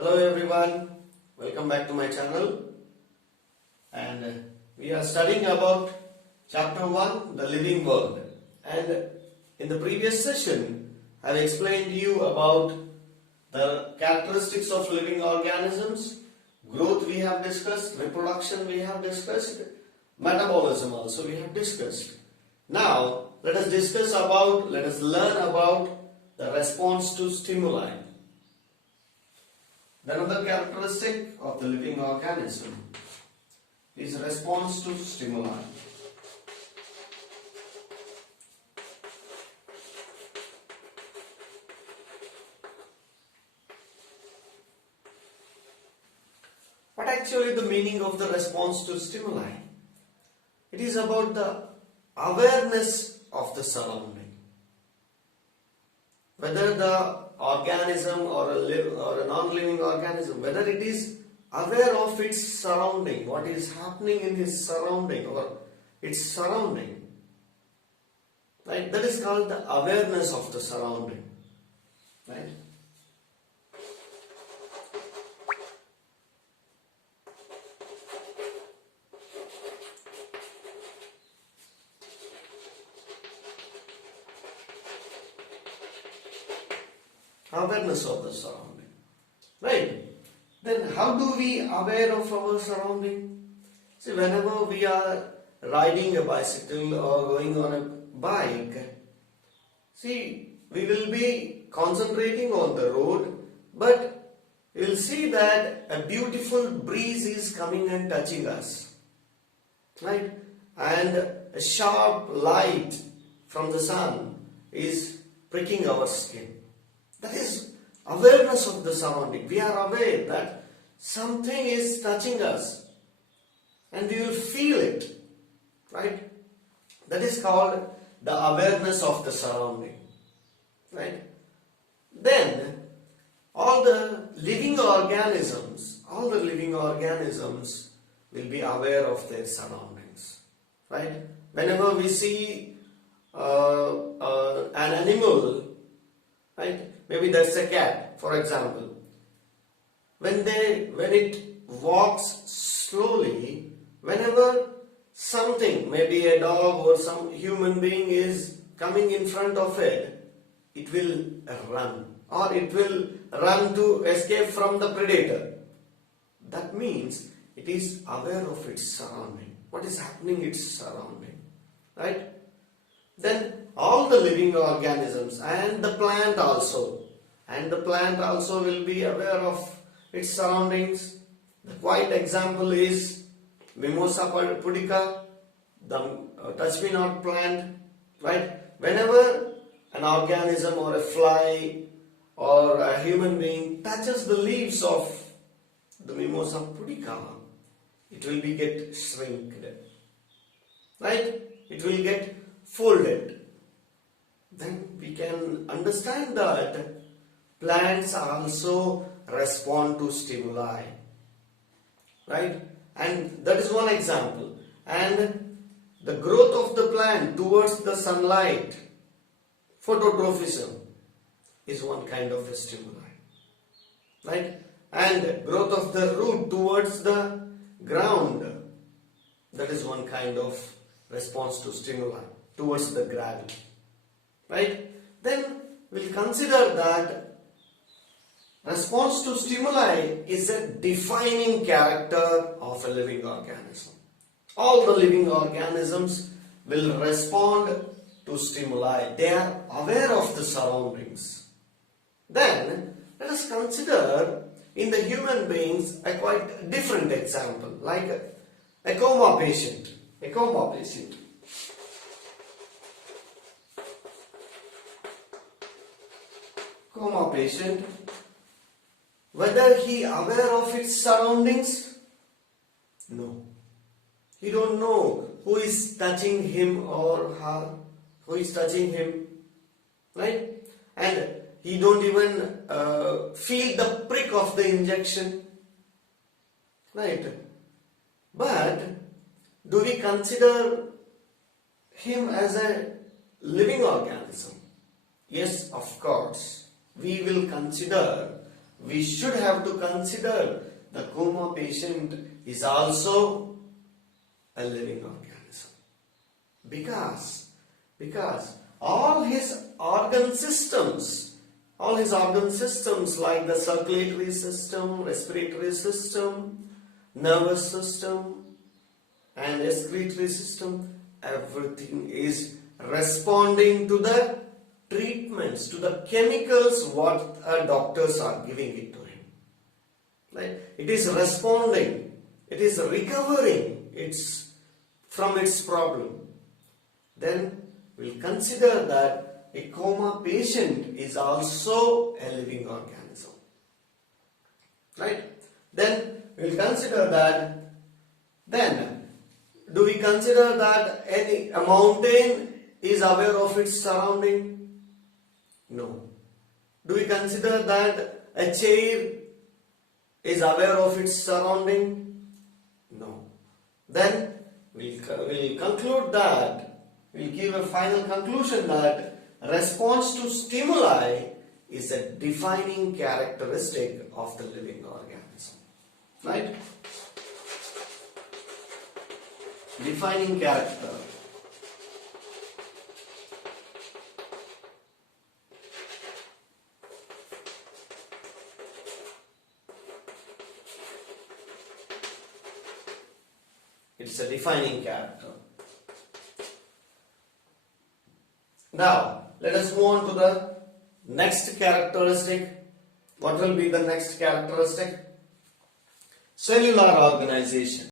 Hello everyone, welcome back to my channel, and we are studying about chapter 1, the living world. And in the previous session I have explained to you about the characteristics of living organisms. Growth we have discussed, reproduction we have discussed, metabolism also we have discussed. Now let us learn about the response to stimuli. Another characteristic of the living organism is response to stimuli. What actually the meaning of the response to stimuli? It is about the awareness of the surrounding. Whether the organism or a non-living organism, whether it is aware of its surrounding, what is happening in its surrounding or its surrounding, right? That is called the awareness of the surrounding, right? Awareness of the surrounding, right? Then how do we aware of our surrounding? See, whenever we are riding a bicycle or going on a bike, see, we will be concentrating on the road, but you will see that a beautiful breeze is coming and touching us, right? And a sharp light from the sun is pricking our skin. That is awareness of the surrounding. We are aware that something is touching us and we will feel it, right? That is called the awareness of the surrounding, right? Then all the living organisms will be aware of their surroundings, right? Whenever we see an animal, right? Maybe that's a cat, for example. When it walks slowly, whenever something, maybe a dog or some human being is coming in front of it, it will run, or it will run to escape from the predator. That means it is aware of its surrounding. What is happening in its surrounding, right? Then all the living organisms and the plant also will be aware of its surroundings. The quiet example is Mimosa pudica, the touch-me-not plant, right? Whenever an organism or a fly or a human being touches the leaves of the Mimosa pudica, it will get shrinked, right? It will get folded. Then we can understand that plants also respond to stimuli, right? And that is one example. And the growth of the plant towards the sunlight, phototrophism, is one kind of a stimuli, right? And growth of the root towards the ground, that is one kind of response to stimuli towards the gravity, right? Then we'll consider that response to stimuli is a defining character of a living organism. All the living organisms will respond to stimuli. They are aware of the surroundings. Then let us consider in the human beings a quite different example, like a coma patient. Coma patient, whether he aware of its surroundings? No. He don't know who is touching him or her, who is touching him, right? And he don't even feel the prick of the injection, right? But do we consider him as a living organism? Yes, of course. We will consider we should have to consider the coma patient is also a living organism. Because all his organ systems like the circulatory system, respiratory system, nervous system and excretory system, everything is responding to the treatments, to the chemicals what doctors are giving it to him. Right? It is responding, it is recovering from its problem. Then we'll consider that a coma patient is also a living organism. Right? Then we'll consider that. Then do we consider that a mountain is aware of its surrounding? No. Do we consider that a chair is aware of its surrounding? No. Then we'll conclude that, we'll give a final conclusion that response to stimuli is a defining characteristic of the living organism. Right? Defining character. It's a defining character. Now, let us move on to the next characteristic. What will be the next characteristic? Cellular organization.